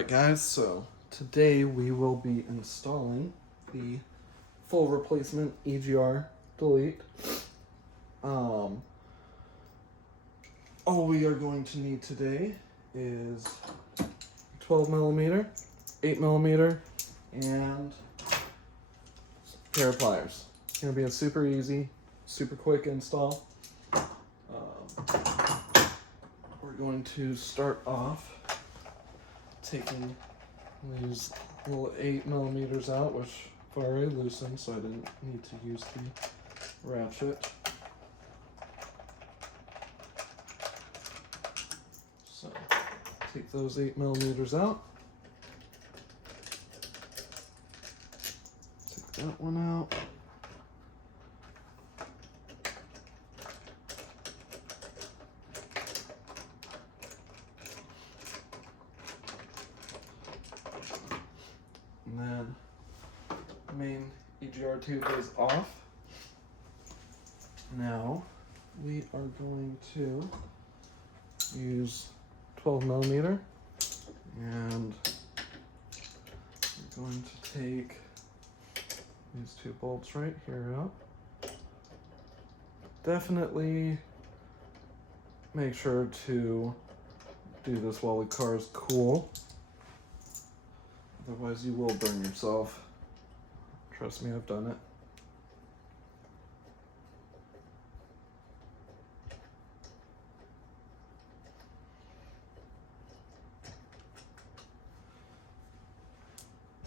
Alright guys, so today we will be installing the full replacement EGR delete. All we are going to need today is 12mm, 8mm, and a pair of pliers. It's going to be a super easy, super quick install. We're going to start off taking these little 8mm out, which I've already loosened, so I didn't need to use the ratchet. So take those 8mm out. Take that one out. And then the main EGR tube is off. Now we are going to use 12mm and we're going to take these two bolts right here out. Definitely make sure to do this while the car is cool. Otherwise you will burn yourself. Trust me, I've done it.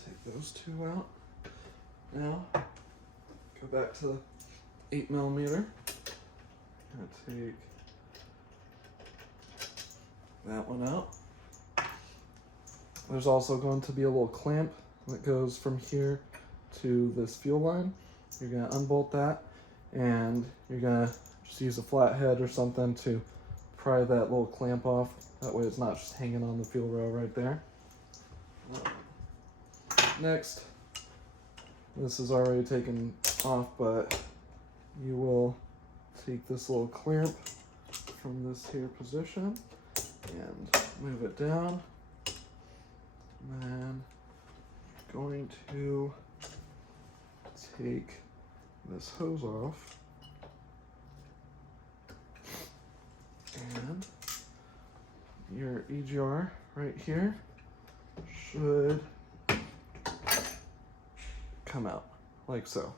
Take those two out. Now, go back to the 8mm. Gonna take that one out. There's also going to be a little clamp that goes from here to this fuel line. You're going to unbolt that, and you're going to just use a flathead or something to pry that little clamp off. That way it's not just hanging on the fuel rail right there. Next, this is already taken off, but you will take this little clamp from this here position and move it down. And then going to take this hose off and your EGR right here should come out like so.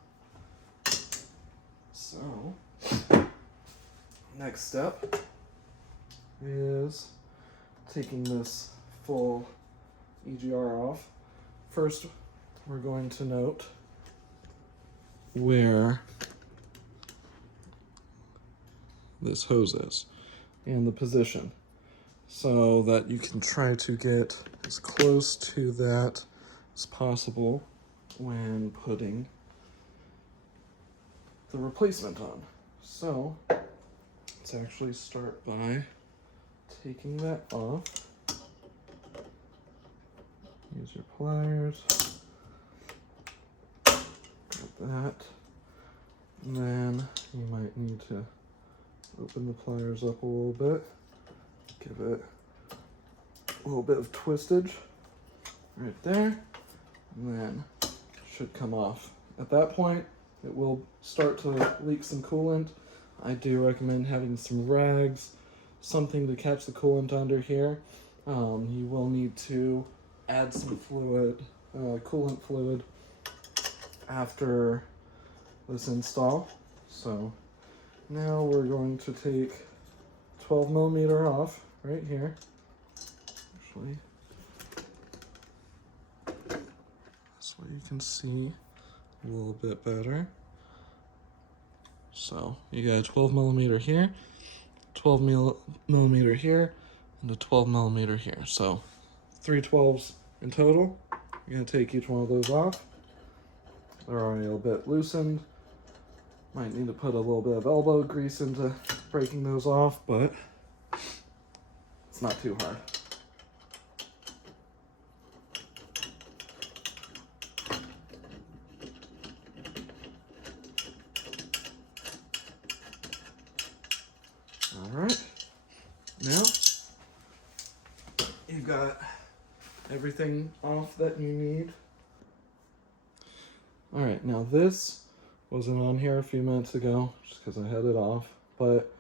So next step is taking this full EGR off. First, we're going to note where this hose is and the position so that you can try to get as close to that as possible when putting the replacement on. So let's actually start by taking that off. Use your pliers, like that, and then you might need to open the pliers up a little bit, give it a little bit of twistage right there, and then it should come off. At that point, it will start to leak some coolant. I do recommend having some rags, something to catch the coolant under here. You will need to add some fluid, coolant fluid after this install. So now we're going to take 12mm off right here. Actually, so you can see a little bit better. So you got a 12mm here, 12mm here, and a 12mm here. So 3 12s in total. You're going to take each one of those off. They're already a little bit loosened. Might need to put a little bit of elbow grease into breaking those off, but it's not too hard. All right. Now, you've got everything off that you need. All right, now this wasn't on here a few minutes ago just because I had it off, but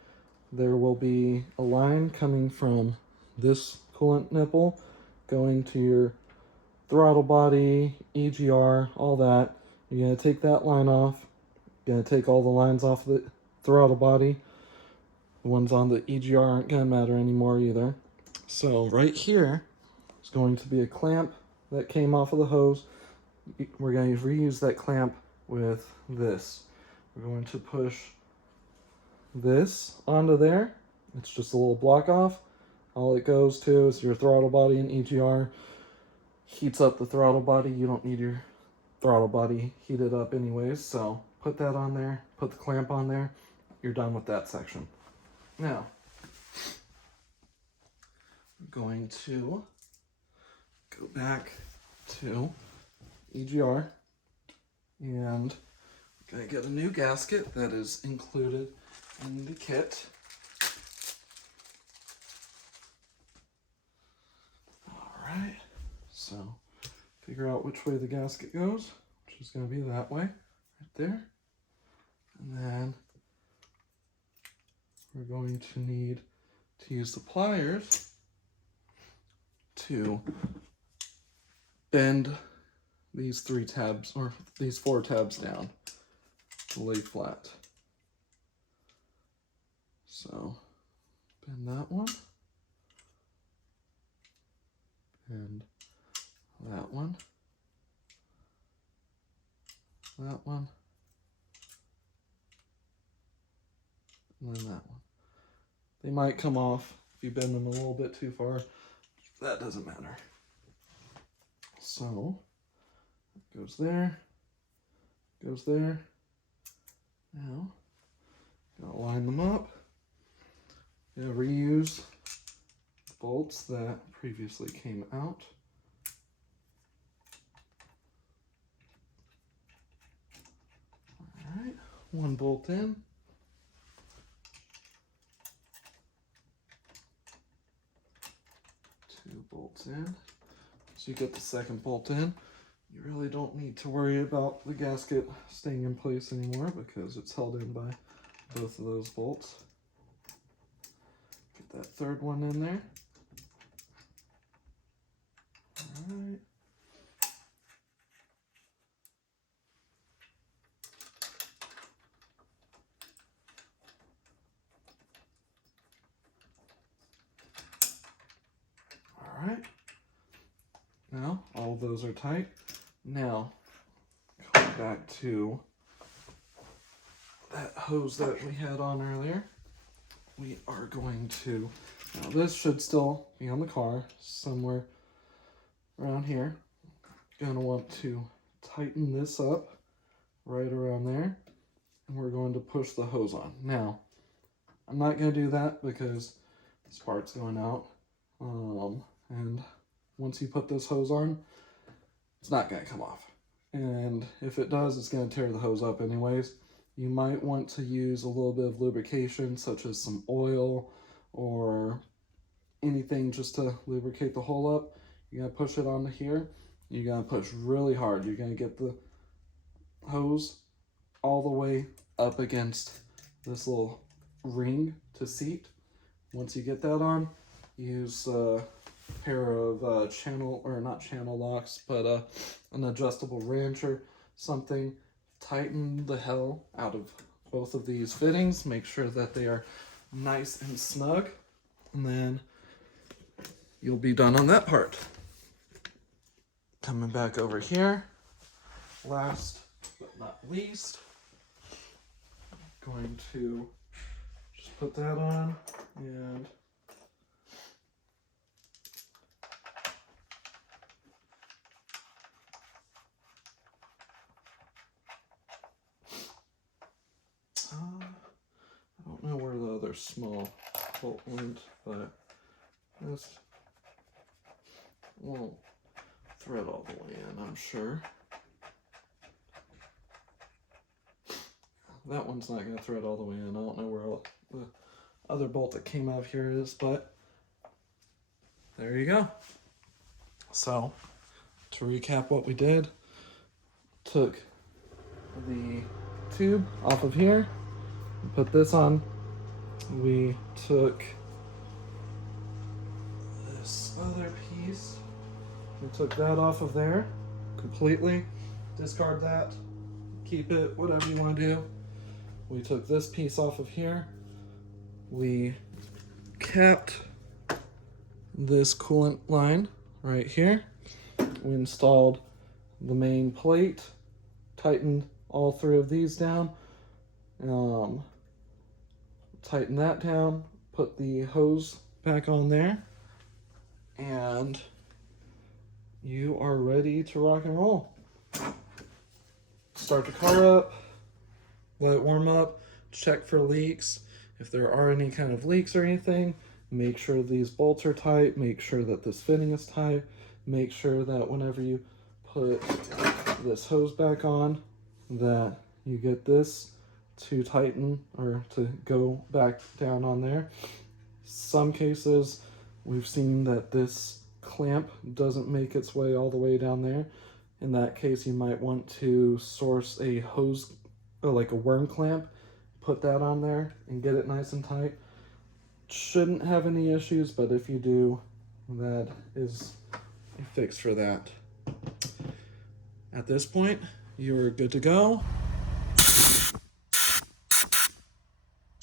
there will be a line coming from this coolant nipple going to your throttle body, EGR, all that. You're going to take that line off. You're going to take all the lines off the throttle body. The ones on the EGR aren't going to matter anymore either. So right here is going to be a clamp that came off of the hose. We're going to reuse that clamp with this. We're going to push this onto there. It's just a little block off. All it goes to is your throttle body and EGR. Heats up the throttle body. You don't need your throttle body heated up anyways, so put that on there, put the clamp on there. You're done with that section. Now, I'm going to go back to EGR and I'm gonna get a new gasket that is included in the kit. Alright, so figure out which way the gasket goes, which is gonna be that way, right there. And then we're going to need to use the pliers to bend these 3 tabs, or these 4 tabs down to lay flat. So bend that one, and that one, that one, and then that one. They might come off if you bend them a little bit too far. That doesn't matter. So it goes there, goes there. Now, gotta line them up. Gonna reuse the bolts that previously came out. All right, 1 bolt in. 2 bolts in. So you get the 2nd bolt in. You really don't need to worry about the gasket staying in place anymore because it's held in by both of those bolts. Get that 3rd one in there. All right. All right. Now, all of those are tight. Now, going back to that hose that we had on earlier, we are going to, now this should still be on the car, somewhere around here. Gonna want to tighten this up right around there, and we're going to push the hose on. Now, I'm not gonna do that because this part's going out, and once you put this hose on, it's not going to come off. And if it does, it's going to tear the hose up anyways. You might want to use a little bit of lubrication, such as some oil or anything just to lubricate the hole up. You're going to push it onto here. You're going to push really hard. You're going to get the hose all the way up against this little ring to seat. Once you get that on, use pair of channel, or not channel locks, but an adjustable wrench or something. Tighten the hell out of both of these fittings. Make sure that they are nice and snug, and then you'll be done on that part. Coming back over here, last but not least, going to just put that on and I don't know where the other small bolt went, but this won't thread all the way in, I'm sure. That one's not going to thread all the way in. I don't know where the other bolt that came out here is, but there you go. So, to recap what we did, took the tube off of here, put this on. We took this other piece, we took that off of there completely, discard that, keep it, whatever you want to do. We took this piece off of here, we capped this coolant line right here, we installed the main plate, tightened all three of these down, tighten that down, put the hose back on there, and you are ready to rock and roll. Start the car up, let it warm up, check for leaks. If there are any kind of leaks or anything, make sure these bolts are tight, make sure that this fitting is tight, make sure that whenever you put this hose back on, that you get this to tighten or to go back down on there. Some cases we've seen that this clamp doesn't make its way all the way down there. In that case, you might want to source a hose, like a worm clamp, put that on there and get it nice and tight. Shouldn't have any issues, but if you do, that is a fix for that. At this point, you're good to go.